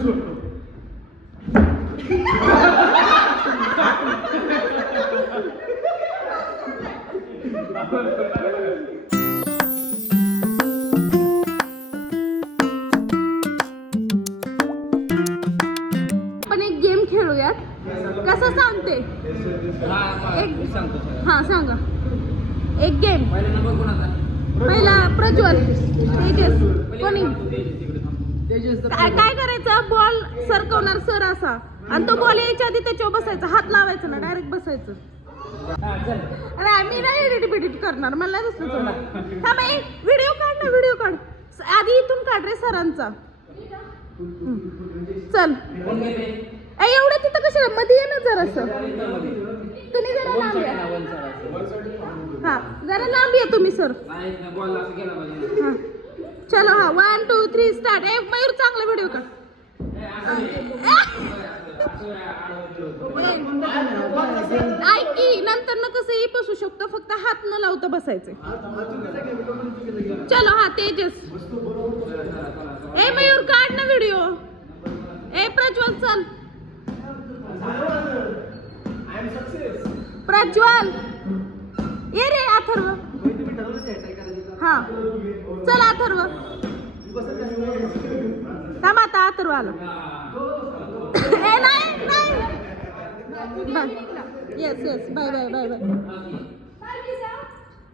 आपण एक गेम खेळूयात. कसं सांगते? एक हा सांगा. एक गेम. पहिला प्रज्वल. तेजस कोणी? काय काय करायचं? बॉल सरकवणार सर असा. आणि तो बॉल यायच्या आधी त्याच्यावर बसायचा. हात लावायचा ना डायरेक्ट बसायचं. अरे आम्ही नाही एडिट बिडिट करणार. मला नाही तुला. जमत. बाई व्हिडिओ काढ ना व्हिडिओ काढ. स- आधी इथून काढ रे सरांचा. चल. एवढं तिथं कसं मध्ये ये ना जरासं. तुम्ही जरा लांब या. हा जरा लांब या तुम्ही सर हा. चलो हा वन टू थ्री स्टार्ट ए मयूर चांगला व्हिडिओ का ऐक की नंतर न कसंही बसू शकतो फक्त हात न लावता बसायचे. चलो हा तेजस. ए मयूर काढ ना व्हिडिओ ए प्रज्वल चल. प्रज्वल. ये रे अथर्व. हा. चल अथर्व थांब आता अथर्व आलं. ए नाही नाही. Yes yes bye bye bye bye.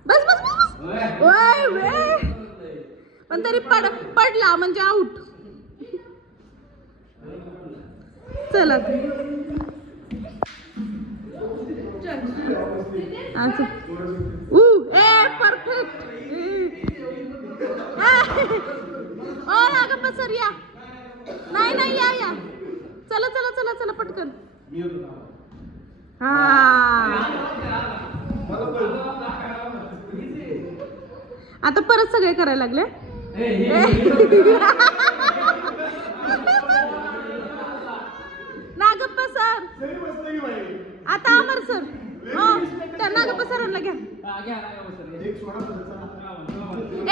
बस बस बस बस. वे. पण तरी पड पडला म्हणजे आऊट चला. असं ऊ ए परफेक्ट ओ रागप्पा सर या नाही नाही या या चला चला चला चला पटकन हा. आता परत सगळे करायला लागले? नागप्पा सर. आता अमर सर. हो त्या नागप्पा सरांना घ्या.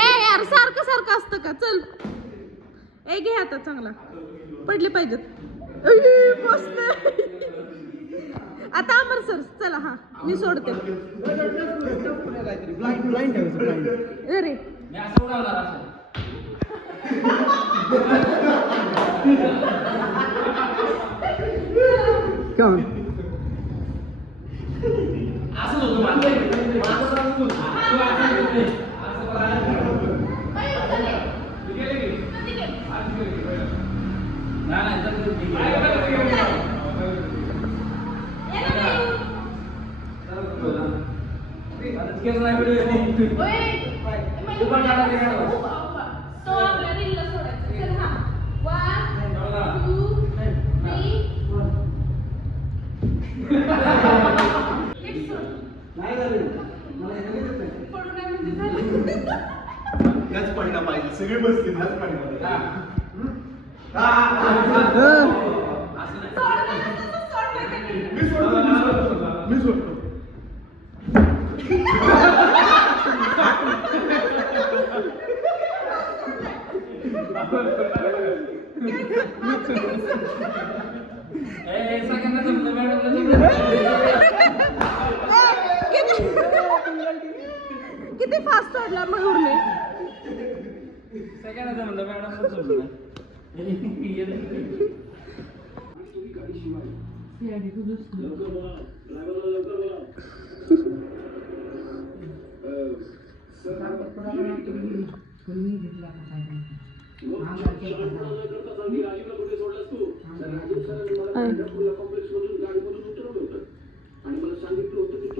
ए यार सारखं सारखं असतं का? चल. ए घे आता चांगला. पडले पाहिजेत. मस्त. आता अमर सर चला हा मी सोडते. अरे. तो आपल्या रीलला सोडायचा चल हा वन टू थ्री नीट सोड. पडू नये म्हणजे झालं. ह्याच पडला पाहिजे सगळे बसतील. मी सोडतो मी सोडतो मी सोडतो किती- किती फास्ट सोडला मयूरने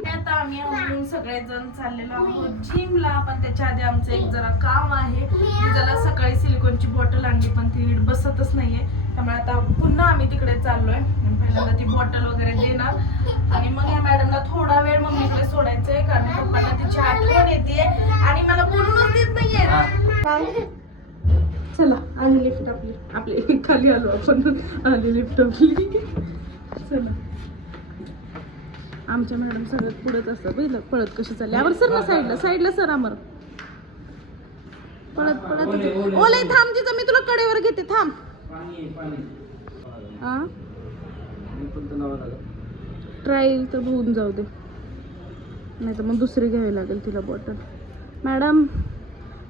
आता आम्ही आवरून सगळेजण चाललेलो आहोत जिमला पण त्याच्या आधी आमचं एक जरा काम आहे. ज्याला सकाळी सिलिकॉनची बॉटल आणली पण ती नीट बसतच नाहीये. त्यामुळे आता पुन्हा आम्ही तिकडे चाललोय. पहिल्यांदा ती बॉटल वगैरे देणार. आणि मग या मॅडमला थोडा वेळ मम्मीकडे सोडायचंय कारण पप्पांना तिची आठवण येते. आणि मला बोलूनच देत नाहीये. चला आणि लिफ्ट आपली. आपली खाली आलो आपण. आली लिफ्ट आपली. चला. आमच्या मॅडम सगळ्यात पुढेच असतात बघितलं पळत कशी चालली? आवर सर ना साईडला साईडला सर आमर. पळत पळत. ओले थांब जिथं मी तुला कडेवर घेते थांब. आ? ट्रायल तर होऊन जाऊ दे. नाही तर मग दुसरी घ्यावी लागेल तिला बॉटल मॅडम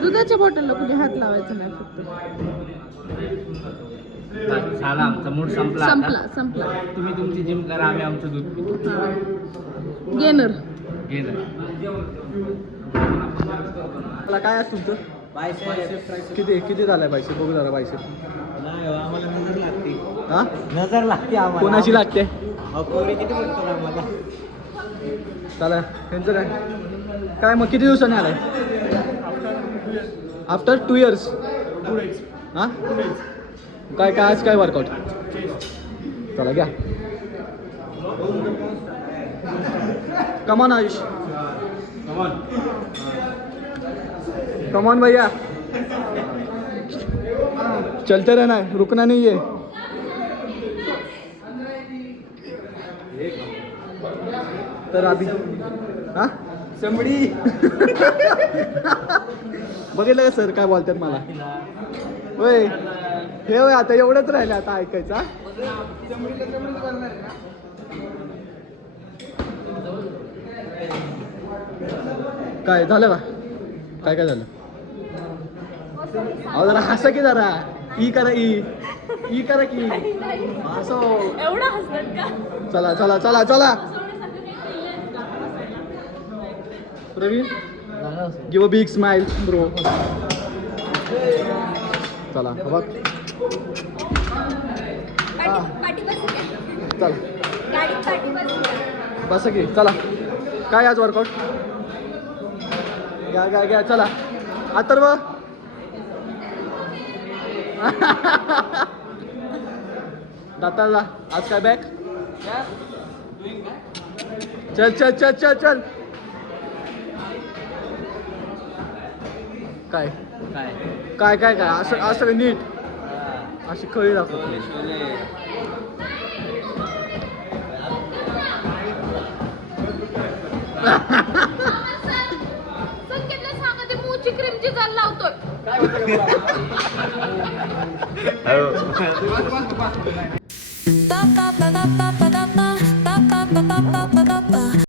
दुधाच्या बॉटलला कुठे हात लावायचा नाही फक्त. झाला आमचा. मूड संपला. संपला संपला. तुम्ही तुमची जिम करा आम्ही आमचं दूध पितो गेनर काय तुमचं? किती किती झालाय बघू जरा पैसे. आम्हाला नजर लागते. हा? नजर लागते आम्हाला. कोणाची लागते? किती बघतो आम्हाला? चला त्यांचं काय? काय मग किती दिवसांनी आलाय? आफ्टर टू इयर्स हा? काय काय आज काय वर्कआउट चला घ्या. कमान आयुष कमान भैया. चलते रहना है रुकना नहीं है. तर आधी हा? चमडी. बघितलं का सर काय बोलतात मला? होय. हे होय आता एवढंच राहिलं आता ऐकायचा काय झालं का काय काय झालं? अहो जरा हसा की जरा. ई करा ई. ई करा की. असो. एवढा हसतात का? चला चला चला चला. Praveen? Give a big smile bro चला बघ चला. बस की. चला. काय आज वर्कआउट घ्या घ्या घ्या चला. अथर्व दाताला आज काय बॅग चल चल चल चल चल. काय? काय? काय काय काय? असं असं नीट? अशी कळी दाखवतो संकेतला सांगा ते मूची क्रीम जी चाल लावतोय. ba ba ba